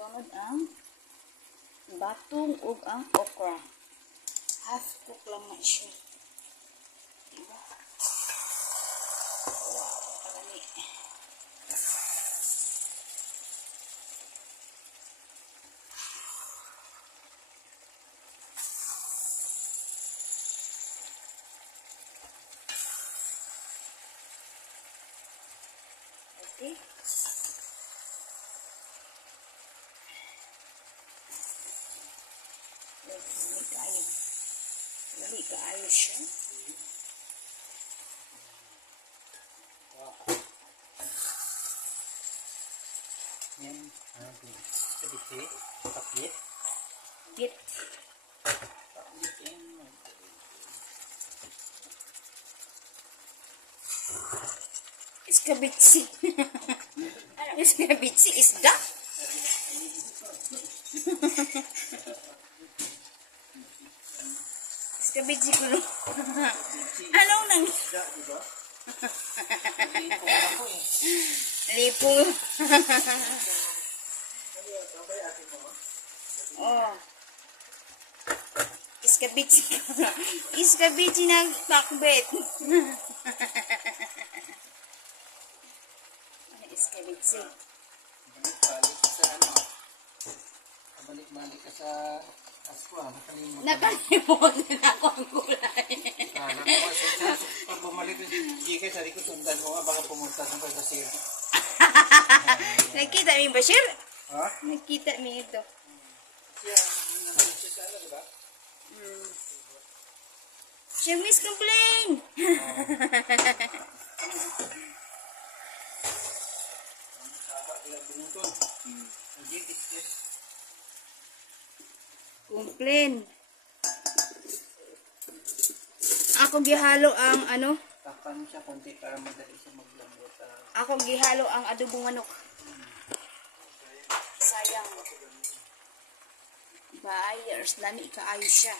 Sunod ang batong ug ang okra. Half cook lang na siya. Diba? Wow, parami. Okay. Lami kaayo siya. Yan. Sedikit. Pakit. Git. Iskabitsi. Iskabitsi isda. Iskabitsi ko no. Anong nang? Lipo. Oh. Iskabitsi ko. Iskabitsi na pakbet. Ano iskabitsi? Balik-balik ka sa aswa. Nakalimutan na ako ang kulay. Pag bumalik ko, hindi kayo sa ko sundan ko nga, baka pumunta ng kay Basir. Nakita mo yung Bashir? Ha? Nakita mo ito. Siya, nandun siya sa ano, diba? Siya miss complain. Saba, ilang binuton. Hindi, kiss. Complain. Ako gihalo ang ano? Tapan siya konti para madali siya maglambot. Ako gihalo ang adobong manok. Sayang. Buyers, lami kaayo siya.